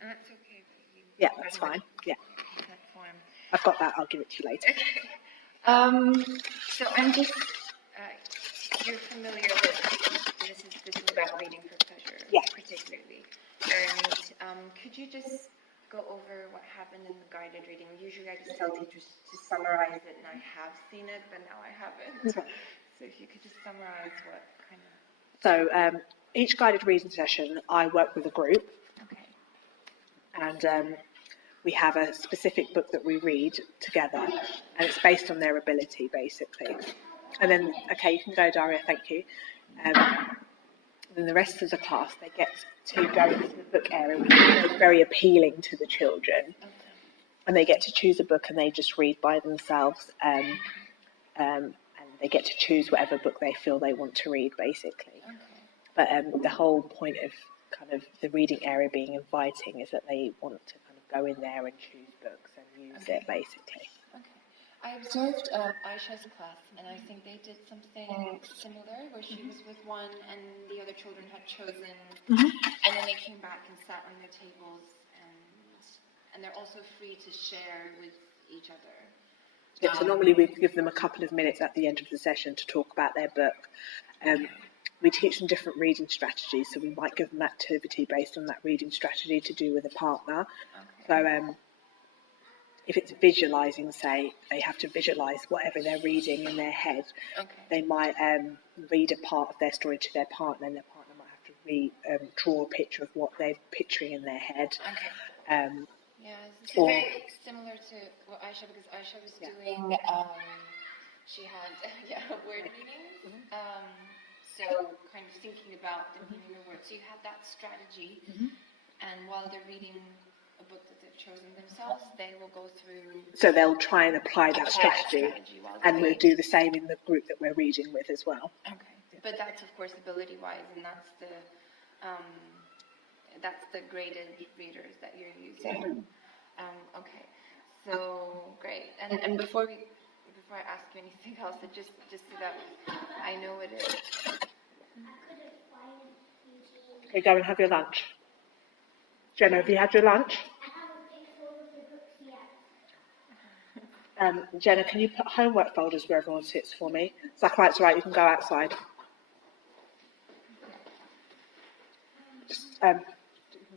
And that's okay. Yeah, that's fine. Yeah. I've got that. I'll give it to you later. Okay. So I'm just, you're familiar with, this is about reading for pleasure, yeah, particularly. And could you just go over what happened in the guided reading? Usually I just tell teachers to summarize it, and I have seen it, but now I haven't. Okay. So if you could just summarize what kind of... So each guided reading session, I work with a group. Okay. And we have a specific book that we read together, and it's based on their ability, basically. And then, okay, you can go, Daria, thank you. Then the rest of the class, they get to go into the book area, which is very appealing to the children. Okay. And they get to choose a book, and they just read by themselves. And they get to choose whatever book they feel they want to read, basically. Okay. But the whole point of kind of the reading area being inviting is that they want to kind of go in there and choose books and use it, basically. Okay. I observed Aisha's class, and I think they did something similar, where she was with one, and the other children had chosen, and then they came back and sat on their tables, and they're also free to share with each other. Yeah, so normally we give them a couple of minutes at the end of the session to talk about their book. We teach them different reading strategies, so we might give them activity based on that reading strategy to do with a partner. Okay. So if it's visualising, say, they have to visualise whatever they're reading in their head. Okay. They might read a part of their story to their partner, and their partner might have to draw a picture of what they're picturing in their head. Okay. Yeah, this is very similar to what Aisha, because Aisha was doing, she had word meanings, so kind of thinking about the meaning of words. So you have that strategy, and while they're reading a book that they've chosen themselves, they will go through... So they'll try and apply that strategy and we'll do the same in the group that we're reading with as well. Okay, but that's of course ability-wise, and that's the graded readers that you're using. Okay, so great. And before I ask you anything else, just so that I know what it is. Okay, go and have your lunch. Jenna, have you had your lunch? Jenna, can you put homework folders where everyone sits for me? Zachariah's right, you can go outside.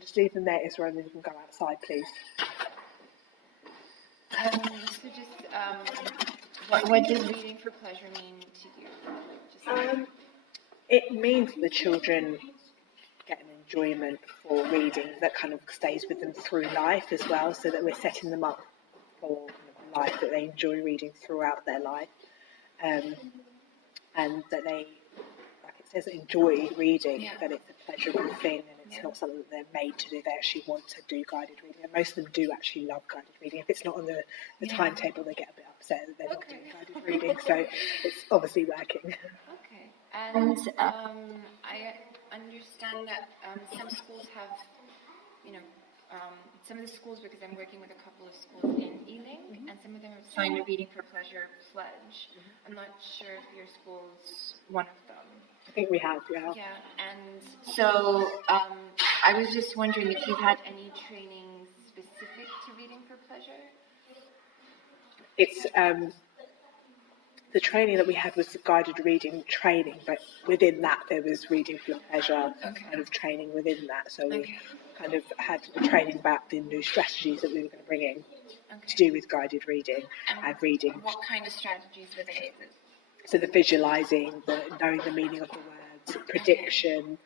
Just leave them there, Israel, and then you can go outside, please. So just, what does reading for pleasure mean to you? It means the children get an enjoyment for reading that kind of stays with them through life as well, so that we're setting them up for kind of life, that they enjoy reading throughout their life, and that they, like it says, enjoy reading, that it's a pleasurable thing, and it's not something that they're made to do. They actually want to do guided reading, and most of them do actually love guided reading. If it's not on the timetable, they get a bit upset that they're not doing guided reading, so it's obviously working. Okay, and I understand that some schools have, some of the schools, because I'm working with a couple of schools in Ealing, and some of them have signed a Reading for Pleasure pledge. I'm not sure if your school's one of them. I think we have, yeah. Yeah, and so I was just wondering if you've had any training specific to Reading for Pleasure? It's the training that we had was the guided reading training, but within that there was Reading for Pleasure kind of training within that. So we kind of had a training about the new strategies that we were going to bring in to do with guided reading and reading. What kind of strategies were they? So the visualising, the knowing the meaning of the words, prediction,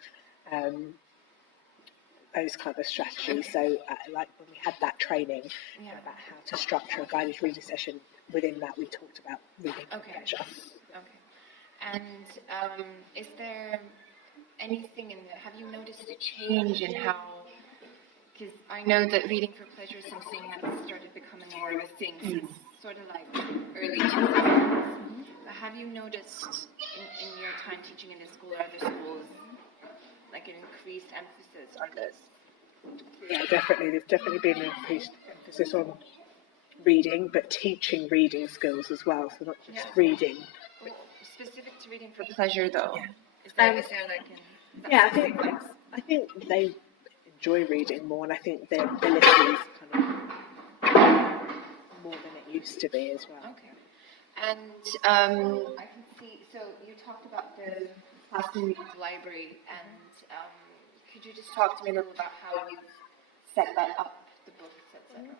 those kind of strategies. So like when we had that training about how to structure a guided reading session, within that we talked about reading for pleasure. Okay. And is there anything in have you noticed a change in how, because I know that reading for pleasure is something that started becoming more of a thing since sort of like early 2000s. But have you noticed in your time teaching in this school or other schools like an increased emphasis on this? Yeah, definitely. There's definitely been an increased emphasis on reading, but teaching reading skills as well. So not just reading. Well, specific to reading for pleasure, though. Yeah. Is there like I think they enjoy reading more, and I think their ability is kind of more than it used to be as well. Okay. And I can see, so you talked about the Classroom Library, and could you just talk to me a little about how you've set that up, the books, etc.?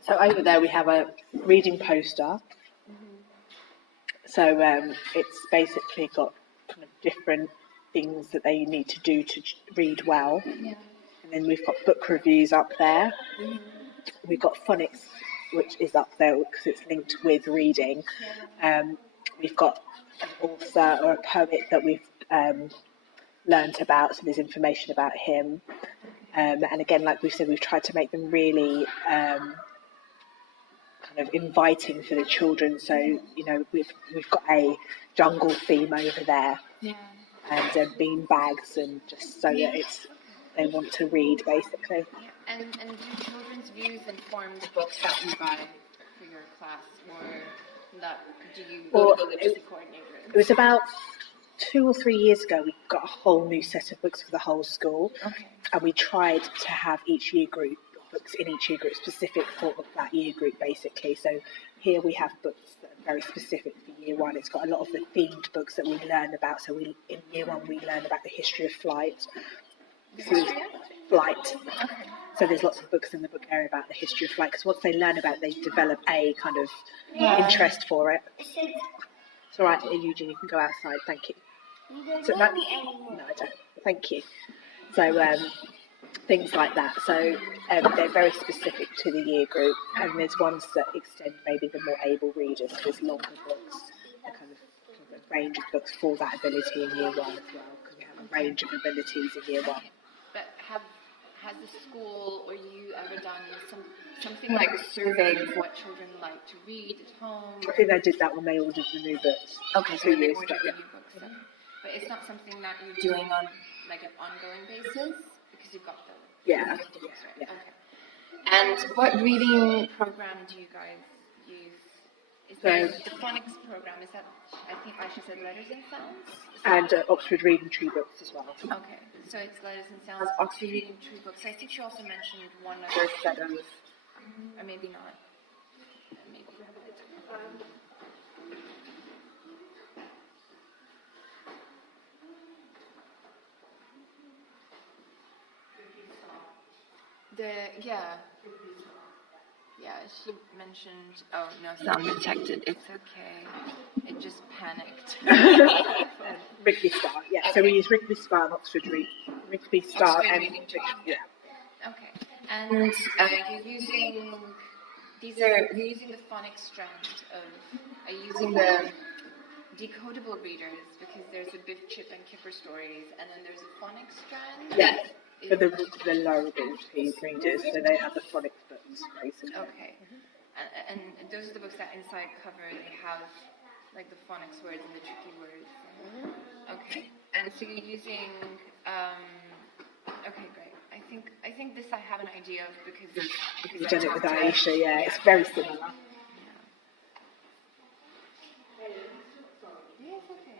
So over there we have a reading poster. So it's basically got kind of different things that they need to do to read well. Yeah. And then we've got book reviews up there. We've got phonics, which is up there because it's linked with reading. We've got an author or a poet that we've learnt about, so there's information about him. And again, like we said, we've tried to make them really kind of inviting for the children. So, you know, we've got a jungle theme over there, and bean bags, and just so that they want to read, basically. And do children's views inform the books that you buy for your class, or that do you go to the literacy coordinator? It was about 2 or 3 years ago, we got a whole new set of books for the whole school. Okay. And we tried to have each year group, books in each year group specific for that year group, basically. So here we have books that are very specific for year one. It's got a lot of the themed books that we learn about. So in year one, we learn about the history of flight. So there's lots of books in the book area about the history of flight, because once they learn about it, they develop a kind of interest for it. It's all right, Eugene, you can go outside, thank you. No, I don't. Thank you. So things like that. So they're very specific to the year group, and there's ones that extend maybe the more able readers. So there's longer books, a kind of a range of books for that ability in year one as well, because we have a range of abilities in year one. But has the school or you ever done something like a survey of what children like to read at home? I think they did that when they ordered the new books. Okay, so they ordered the new books. But it's not something that you're doing on like an ongoing basis, because you've got the books, right? Okay. And what reading program do you guys use? Is there the phonics program? Is that, I think Aisha said letters and sounds? And Oxford Reading Tree books as well. Okay, so it's letters and sounds, Oxford Reading Tree books. I think she also mentioned one other set of, or maybe not. Maybe. She mentioned, oh no, sound detected, it's okay. It just panicked. Rigby Star, yeah. Okay. So we use Rigby Star and Oxford Star and Reading Tree. Okay. And you're using you're using the phonics strand of, are you using the decodable readers, because there's the Biff, Chip and Kipper stories, and then there's a phonics strand? Yes. For the lower ability readers, so they have the phonics books, basically. Okay. And those are the books that inside cover, they have like the phonics words and the tricky words. Okay. And so you're using, okay, great. I think this I have an idea of, because you've done it with Aisha, yeah. It's very similar. Yes, okay.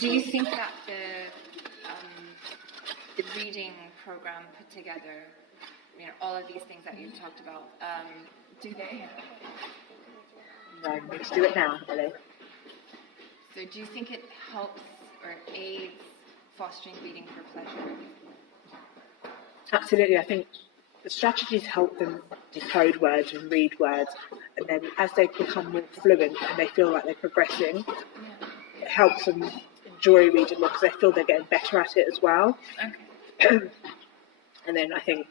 Do you think that the reading program put together, you know, all of these things that you talked about, do they? No, let's do it now, Ellie. So do you think it helps or aids fostering reading for pleasure? Absolutely. I think the strategies help them decode words and read words, and then as they become more fluent and they feel like they're progressing, it helps them enjoy reading more, because they feel they're getting better at it as well. Okay. And then I think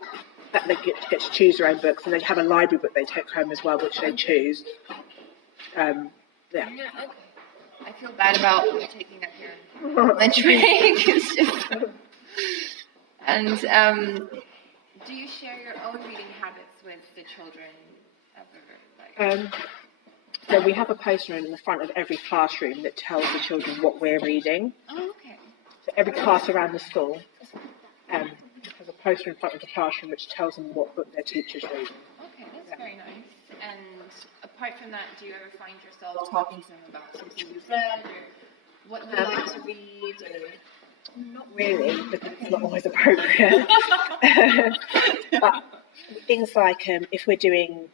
that they get to choose their own books, and they have a library book they take home as well, which they choose. Okay. I feel bad about taking that here on lunch break. It's just... And do you share your own reading habits with the children ever? So we have a poster in the front of every classroom that tells the children what we're reading. Oh, okay. So every class around the school poster in front of the classroom which tells them what book their teacher's reading. Okay, that's very nice. And apart from that, do you ever find yourself talking to them about something you've read or what you like to read? Or... Not really, because it's not always appropriate. But things like if we're doing,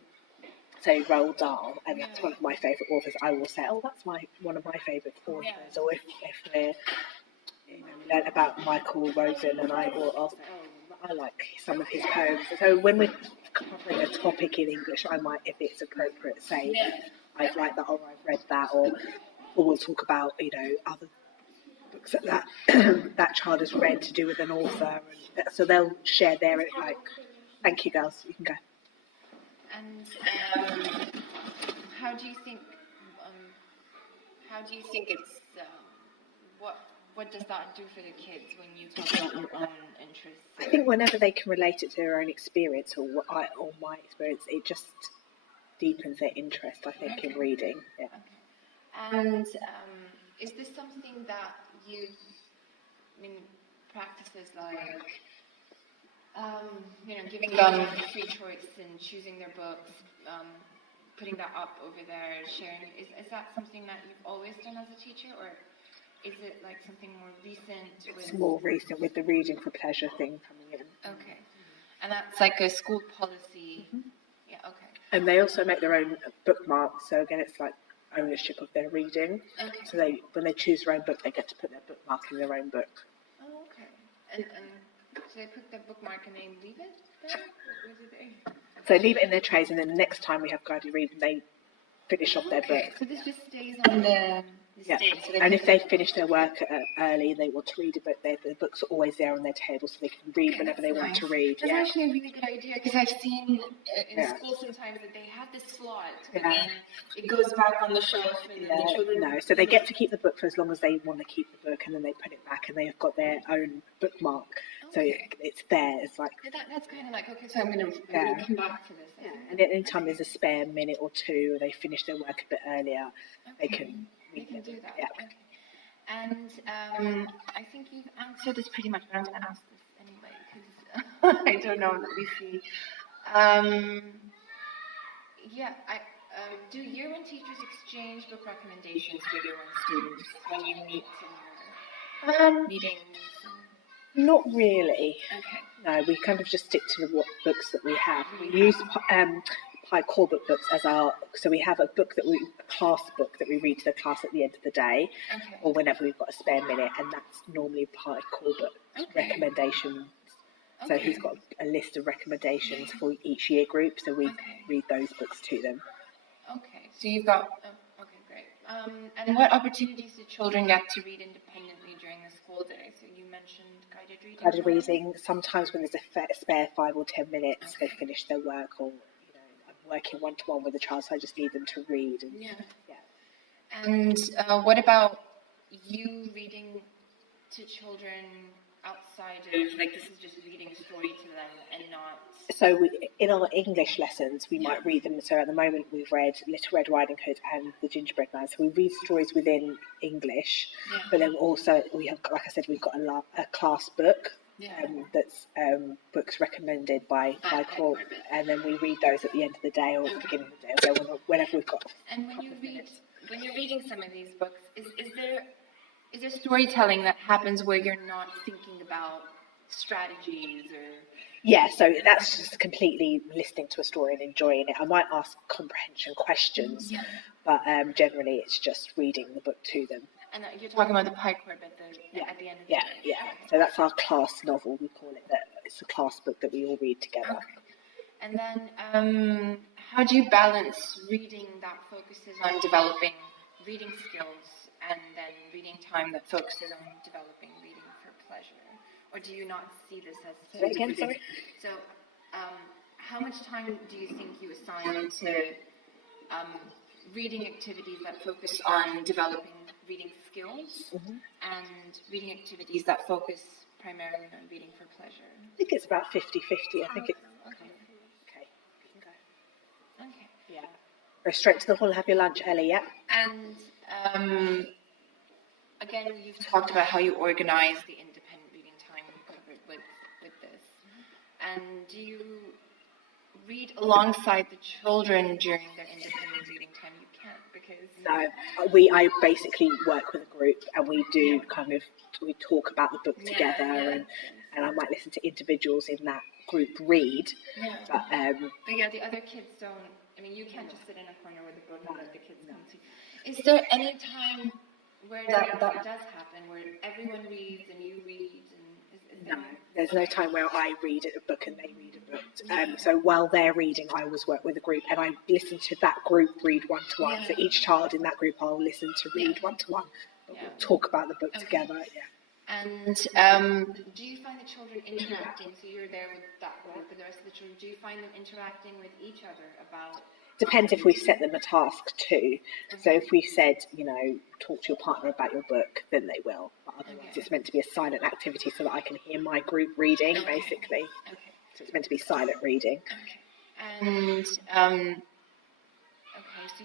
say, Roald Dahl, and that's one of my favourite authors, I will say, oh, that's one of my favourite authors. Yeah. Or if we're, we learn about Michael Rosen, and I'll say, oh, I like some of his poems. So when we're covering a topic in English, I might, if it's appropriate, say, I've liked that, or I've read that, or we'll talk about, other books that that child has read to do with an author. And so they'll share their, thank you, girls, you can go. And how do you think it's what does that do for the kids when you talk about your own interests? I think whenever they can relate it to their own experience or my experience, it just deepens their interest, I think, in reading. Yeah. Okay. And is this something that practices like giving them free choice and choosing their books, putting that up over there, sharing? Is that something that you've always done as a teacher, or is it like something more recent? It's more recent with the reading for pleasure thing coming in. Okay. And that's like a school policy. Mm-hmm. Yeah, okay. And they also make their own bookmarks, so again, it's like ownership of their reading. Okay. So when they choose their own book, they get to put their bookmark in their own book. Oh, okay. And so they put their bookmark and they leave it there? What do they? So leave it in their trays, and then the next time we have guided reading, they finish off their book. So this just stays on the stage. So and if they finish their work early and they want to read a book, the books are always there on their table, so they can read whenever they want to read. That's actually a really good idea, because I've seen in school sometimes that they have this slot, and then it goes back on the shelf, and then the children... No, so they get to keep the book for as long as they want to keep the book, and then they put it back, and they have got their own bookmark. So it's there. It's like that's kind of like, okay, so I'm going to come back to this. Yeah. And at any time there's a spare minute or two, or they finish their work a bit earlier, they can do that. Yeah. Okay. And I think you've answered this pretty much, but I'm going to ask this anyway, because I don't know. Let me see. Do year-one teachers exchange book recommendations with year-one students when you meet in your meetings? Not really. Okay. No, we kind of just stick to what books that we have. We use Pi Core Book books as so we have a class book that we read to the class at the end of the day, or whenever we've got a spare minute, and that's normally Pi Core Book recommendations. So he's got a list of recommendations for each year group, so we read those books to them. Okay, so you've got, great. And what opportunities do children get to read independently during the school day? So you mentioned guided reading. Guided reading, sometimes when there's a spare 5 or 10 minutes, they finish their work, or, I'm working one-to-one with a child, so I just need them to read. And, And what about you reading to children outside of, like, this is just reading a story to them and not... So in our English lessons, we might read them. So at the moment, we've read Little Red Riding Hood and The Gingerbread Man. So we read stories within English, but then also we have, like I said, we've got a class book that's books recommended by Core, and then we read those at the end of the day or at the beginning of the day, or whenever we've got. And when you're reading some of these books, is there storytelling that happens where you're not thinking about strategies or... Yeah, so that's just completely listening to a story and enjoying it. I might ask comprehension questions, but generally it's just reading the book to them. And you're talking about the Pi Core bit at the end of the day? Yeah. So that's our class novel, we call it. It's a class book that we all read together. Okay. And then how do you balance reading that focuses on developing reading skills and then reading time that focuses on developing reading for pleasure? Or do you not see this as... Say again, sorry? So, how much time do you think you assign to reading activities that focus on developing reading skills and reading activities that focus primarily on reading for pleasure? I think it's about 50-50. I think it's... Okay. You can go. Okay. Yeah. Go straight to the hall and have your lunch, Ellie, yeah? And, again, you've talked about how you organize the independent reading time. We covered with this. And do you read alongside the children during their independent reading time? You can't because No, I basically work with a group, and we do we talk about the book together, and I might listen to individuals in that group read. Yeah. But yeah, the other kids don't. I mean, you can't just sit in a corner with the book and let the kids come to you. Is there any time where that does happen, where everyone reads and you read? No, there's no time where I read a book and they read a book. So while they're reading, I always work with a group, and I listen to that group read one-to-one. Yeah. So each child in that group, I'll listen to read one-to-one. But we'll talk about the book together. Yeah. And do you find the children interacting? So you're there with that group and the rest of the children. Do you find them interacting with each other about? Depends if we've set them a task too. So if we've said, talk to your partner about your book, then they will. But otherwise, it's meant to be a silent activity so that I can hear my group reading, basically. Okay. So it's meant to be silent reading. Okay. And so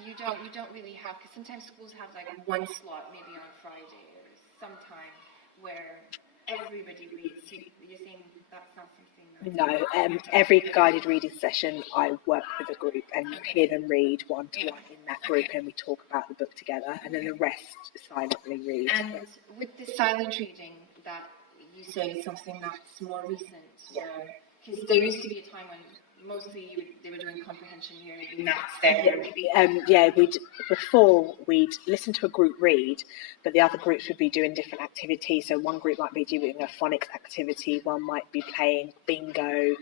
you don't really have, because sometimes schools have like one slot, maybe on Friday or sometime where everybody reads. You're saying that's not something that... No, every guided reading session, I work with a group and hear them read one-to-one in that group, and we talk about the book together, and then the rest silently read. And with the silent reading that you say is something that's more recent, because there used to be a time when mostly they were doing comprehension here, maybe maths there, maybe. Before we'd listen to a group read, but the other groups would be doing different activities. So one group might be doing a phonics activity, one might be playing bingo,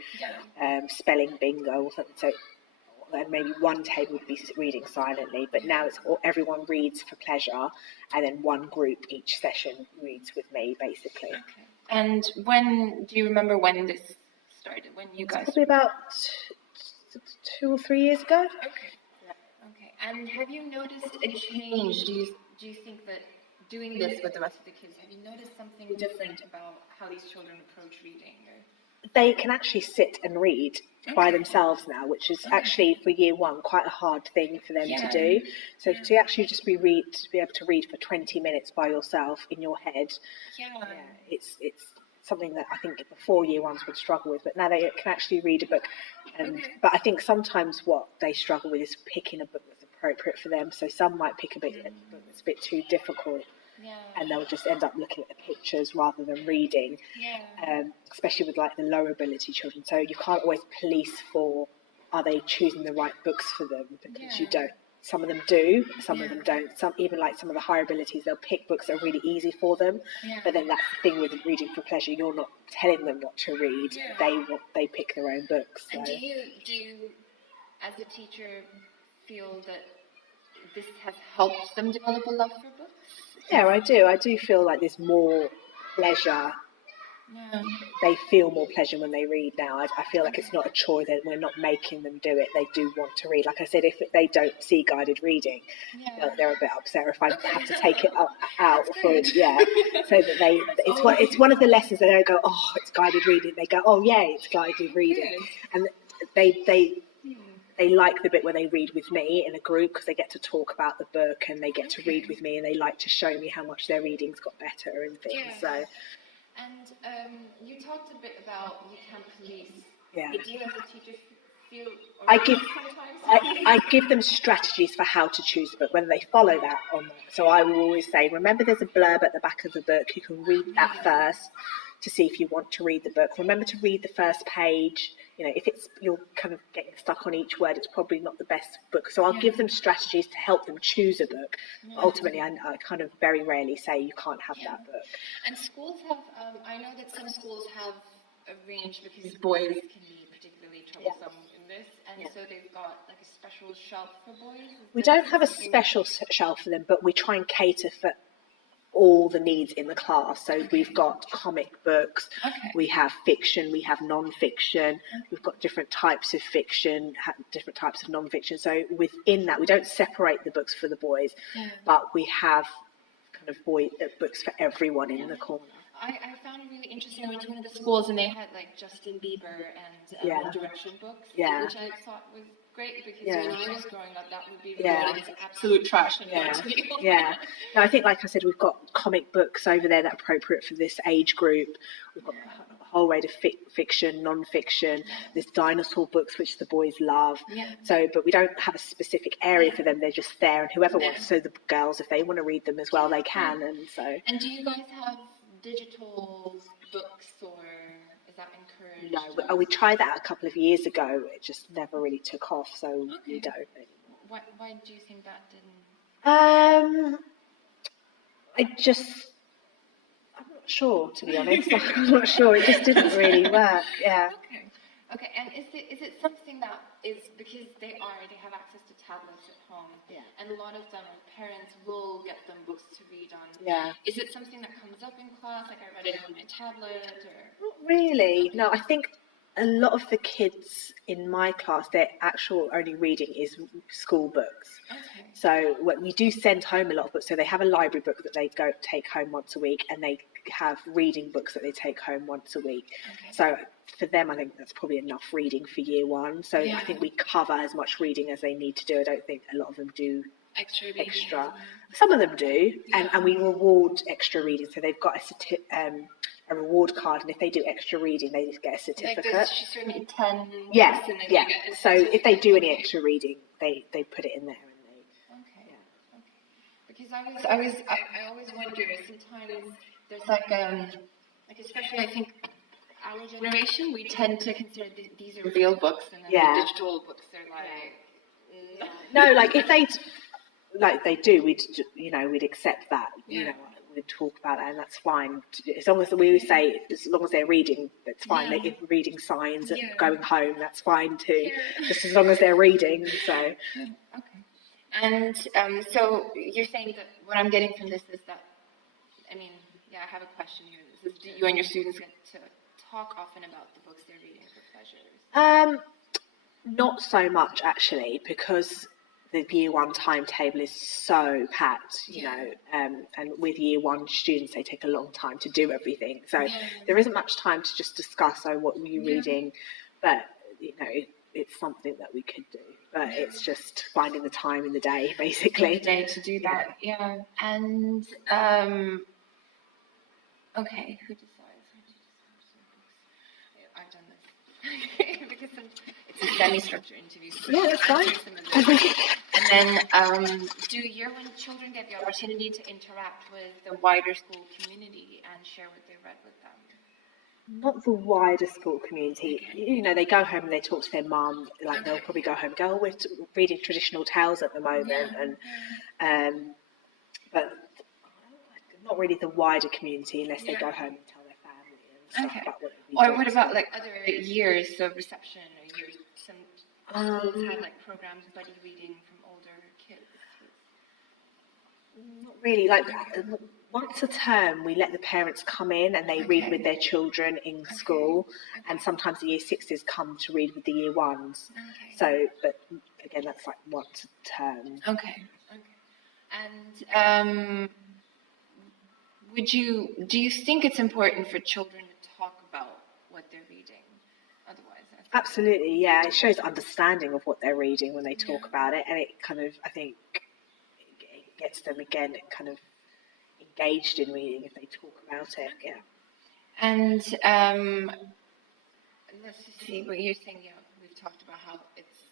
spelling bingo or something. So and maybe one table would be reading silently, but now it's everyone reads for pleasure, and then one group each session reads with me, basically. Okay. And do you remember when this started? When you guys? Probably about 2 or 3 years ago. Okay. Okay. And have you noticed a change? Do you think that doing this with the rest of the kids, have you noticed something different about how these children approach reading? They can actually sit and read by themselves now, which is actually for year one quite a hard thing for them to do. So to actually just be able to read for 20 minutes by yourself in your head, it's something that I think before year ones would struggle with, but now they can actually read a book. But I think sometimes what they struggle with is picking a book that's appropriate for them. So some might pick a book that's a bit too difficult. And they'll just end up looking at the pictures rather than reading, especially with like the lower ability children. So you can't always police for, are they choosing the right books for them, because you don't. Some of them do, some of them don't. Some of the higher abilities, they'll pick books that are really easy for them. But then that's the thing with reading for pleasure, you're not telling them what to read. They pick their own books. So. And do you, as a teacher, feel that this has helped them develop a love for books? Yeah, I do. I do feel like there's more pleasure. They feel more pleasure when they read now. I feel like it's not a chore, that we're not making them do it. They do want to read. Like I said, if they don't see guided reading, they're a bit upset if I have to take it out for it. So that it's one of the lessons that they don't go, oh, it's guided reading. They go, oh yeah, it's guided reading, and they like the bit where they read with me in a group, because they get to talk about the book and they get to read with me, and they like to show me how much their reading's got better and things. So. And you talked a bit about you can't police. Yeah. Do you as a teacher feel... I give them strategies for how to choose a book, whether they follow that or not. So I will always say, remember there's a blurb at the back of the book. You can read that first to see if you want to read the book. Remember to read the first page. If you're kind of getting stuck on each word, it's probably not the best book. So I'll give them strategies to help them choose a book. But ultimately, I kind of very rarely say you can't have that book. And schools have, I know that some schools have arranged, because boys can be particularly troublesome in this, and so they've got like a special shelf for boys. We don't have a special shelf for them, but we try and cater for all the needs in the class. So we've got comic books, we have fiction, we have non-fiction, we've got different types of fiction, different types of non-fiction. So within that, we don't separate the books for the boys, but we have kind of books for everyone in the corner. I found it really interesting. I went to one of the schools and they had like Justin Bieber and Yeah. One Direction books, Yeah. which I thought was great because Yeah. when I was growing up, that would be Yeah. regarded as absolute trash and Yeah, not to be yeah. No, I think, like I said, we've got comic books over there that are appropriate for this age group. We've got a whole range of fiction, non-fiction. There's dinosaur books, which the boys love. Yeah. So, but we don't have a specific area for them. They're just there, and whoever Yeah. wants. So the girls, if they want to read them as well, they can. And so, And do you guys have digital books or is that encouraged? no, we tried that a couple of years ago. It just never really took off. So we Okay. don't anymore. Why do you think that didn't? I'm not sure, to be honest. I'm not sure. It just didn't really work. Yeah. Okay. Okay. And is it something that is because they have access to tablets at home? Yeah. And a lot of them, parents will get them books to read on. Yeah. Is it something that comes up in class? Like I read it on my tablet or? Not really. No, I think a lot of the kids in my class, their actual only reading is school books. Okay. So we do send home a lot of books. So they have a library book that they go take home once a week, and they have reading books that they take home once a week. Okay. So for them, I think that's probably enough reading for year one. So Yeah. I think we cover as much reading as they need to do. I don't think a lot of them do Extra reading. extra. Some of them do, and we reward extra reading. So they've got a reward card, and if they do extra reading, they just get a certificate. Like she's showing me 10 Yeah, books and then yeah. you get a So if they do any certificate. extra reading, they put it in there, and Okay. Yeah. Okay. Because I always wonder sometimes there's like especially I think our generation we tend to consider these are real books and then Yeah. the digital books are like no, like if they do, we'd accept that. Yeah. We'd talk about that, and that's fine. As long as we always say, as long as they're reading, that's fine. Yeah. Like if reading signs and Yeah. going home, that's fine too. Yeah. Just as long as they're reading. So Okay. And so you're saying that what I'm getting from this is that, I mean, yeah, I have a question here. This is, do you and your students get to talk often about the books they're reading for pleasures? Not so much actually, because the year one timetable is so packed, and with year one students, they take a long time to do everything. So there isn't much time to just discuss, what were you reading? But, it's something that we could do. But it's just finding the time in the day, basically. Day to do that, yeah. And, okay, who decides? I've done this. Because it's a semi-structured interview. So Yeah, that's fine. And then, do year one children get the opportunity to interact with the wider school community and share what they read with them? Not the wider school community. They go home and they talk to their mum. Like they'll probably go home and go, we're reading traditional tales at the moment, but not really the wider community unless they go home and tell their family and stuff about what they've been Or doing. what about like other years of reception or years? Some schools had like programs, buddy reading from older kids. Not really. Like once a term, we let the parents come in and they read with their children in school, and sometimes the year sixes come to read with the year ones. Okay. So, but again, that's like once a term. Okay. And do you think it's important for children to talk about what they're reading? Otherwise, Absolutely, yeah. It shows understanding of what they're reading when they talk about it, and it kind of, I think, it gets them again kind of engaged in reading if they talk about it. Yeah. And let's just see what you're saying. Yeah, we've talked about how it's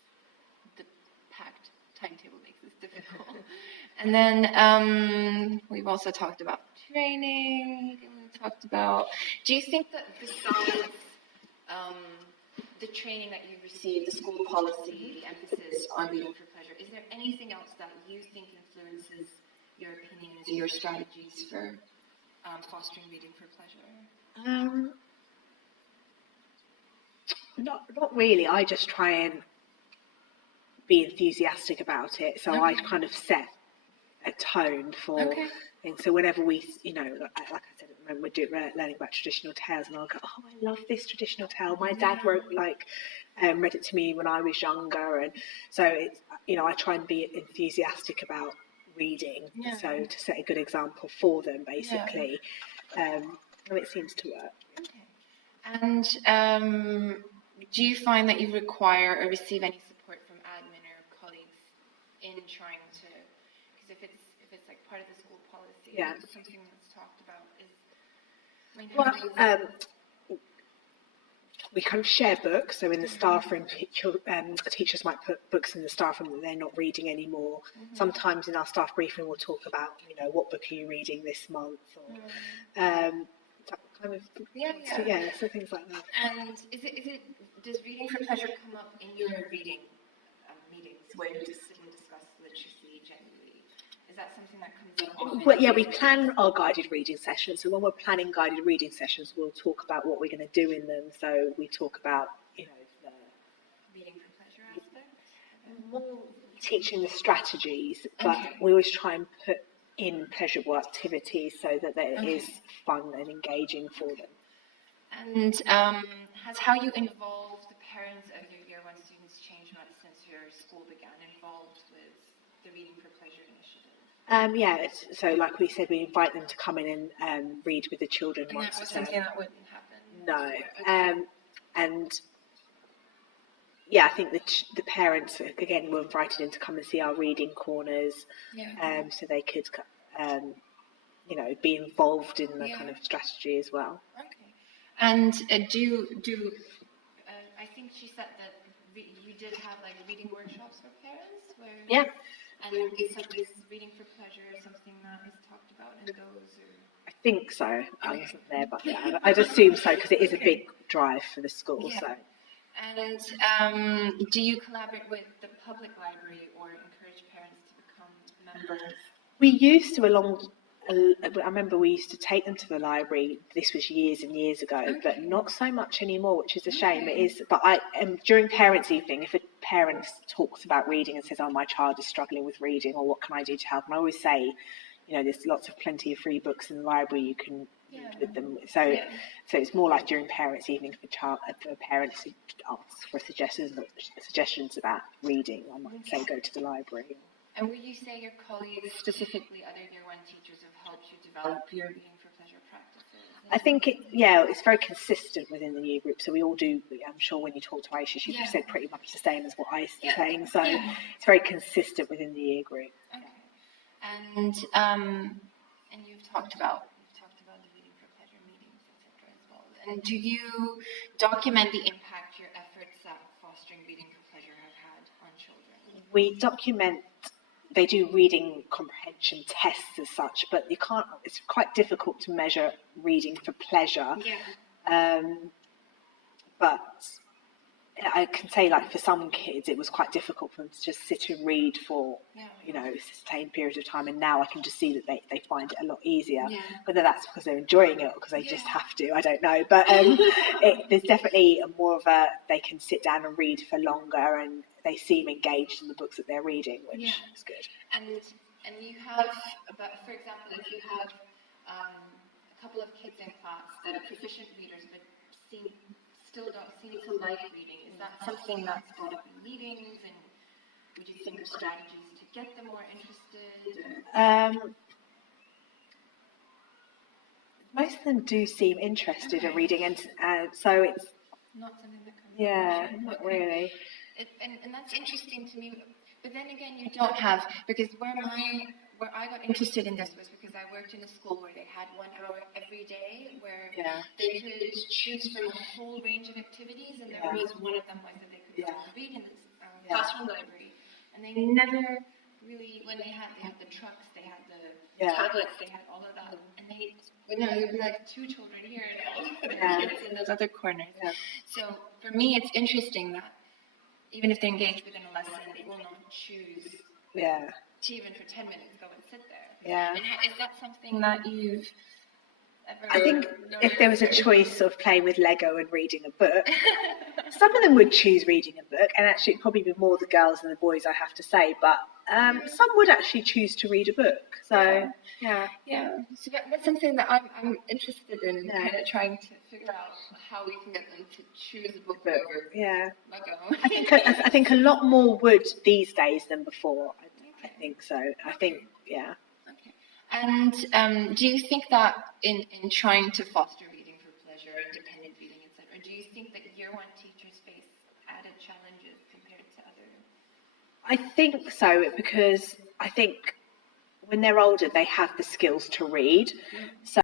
the packed timetable makes this difficult. And then we've also talked about training. And we talked about. Do you think that besides the training that you've received, the school policy, the emphasis on reading for pleasure, is there anything else that you think influences your opinions or your strategies for fostering reading for pleasure? Not really. I just try and be enthusiastic about it. So I kind of set a tone for things. So whenever we, like I said at the moment, we're learning about traditional tales, and I'll go, oh, I love this traditional tale. My dad read it to me when I was younger, and so it's, I try and be enthusiastic about reading. So to set a good example for them, basically. and it seems to work. Okay. And do you find that you require or receive any support from admin or colleagues in trying to, because if it's like part of the school policy, Yeah. it's something that's talked about, We kind of share books, so in the staff room, teachers might put books in the staff room that they're not reading anymore. Sometimes in our staff briefing, we'll talk about, what book are you reading this month, or kind of, so things like that. And does reading for pleasure come up in your reading meetings where you just sit and discuss literacy generally? Is that something that comes up often? Well, yeah, we plan our guided reading sessions. So when we're planning guided reading sessions, we'll talk about what we're going to do in them. So we talk about, the reading for pleasure aspect? more teaching the strategies, but we always try and put in pleasurable activities so that it is fun and engaging for them. And has how you involve the parents of your Year 1 students changed much since your school began involved with the Reading for Pleasure initiative? So like we said, we invite them to come in and read with the children and once that was a term. something that wouldn't happen? No. I think the parents, again, were invited in to come and see our reading corners, so they could, be involved in the kind of strategy as well. Okay. And I think she said that you did have like reading workshops for parents where... Yeah. And is reading for pleasure something that is talked about in those? Or? I think so. I wasn't there, but yeah, I'd assume so because it is a big drive for the school. Yeah. So. And do you collaborate with the public library or encourage parents to become members? We used to I remember we used to take them to the library. This was years and years ago, but not so much anymore, which is a shame. It is, but during parents' evening, if a parent talks about reading and says, "Oh, my child is struggling with reading," or "What can I do to help?" and I always say, there's plenty of free books in the library you can read with them. So it's more like during parents' evening for parents to ask for suggestions about reading. I might say go to the library. And would you say your colleagues, specifically other Year 1 teachers, have helped you develop your reading for pleasure practices? I think it's very consistent within the year group. So we all do. I'm sure when you talk to Aisha, she said pretty much the same as what I was saying. So it's very consistent within the year group. Okay. And you've talked about the reading for pleasure meetings, etc. as well. And do you document the impact your efforts at fostering reading for pleasure have had on children? We document. They do reading comprehension tests as such, but you can't. It's quite difficult to measure reading for pleasure. Yeah. But I can say, like, for some kids, it was quite difficult for them to just sit and read for, a sustained period of time. And now I can just see that they find it a lot easier. Yeah. Whether that's because they're enjoying it or because they just have to, I don't know. But there's definitely more of they can sit down and read for longer, and they seem engaged in the books that they're reading, which is good. And you have, for example, if you have a couple of kids in class that are proficient readers but still don't seem to like reading, is that something that's brought up in meetings, and would you think of strategies to get them more interested? Most of them do seem interested in reading, and so it's not something that comes not really. And that's interesting to me, but then again, you don't have, because where I got interested in this was because I worked in a school where they had 1 hour every day where they could choose from a whole range of activities, and there was one of them was that they could read in the classroom library, and they never really, when they had the trucks, they had the tablets, they had all of that, and there'd be like 2 children here and kids in those other corners. So for me, it's interesting that even if they're engaged within a lesson, they will not choose to even for 10 minutes go and sit there. Yeah. And is that something that you've ever I think if there was a choice of playing with Lego and reading a book, some of them would choose reading a book, and actually it'd probably be more the girls than the boys, I have to say, but some would actually choose to read a book. So, So that's something that I'm interested in, kind of trying to figure out how we can get them to choose a book over Lego. I think a lot more would these days than before. I think so. I think, Okay. And do you think that in trying to foster reading for pleasure, independent reading, etc., do you think that year one teachers face added challenges compared to other? I think so, because I think when they're older, they have the skills to read. So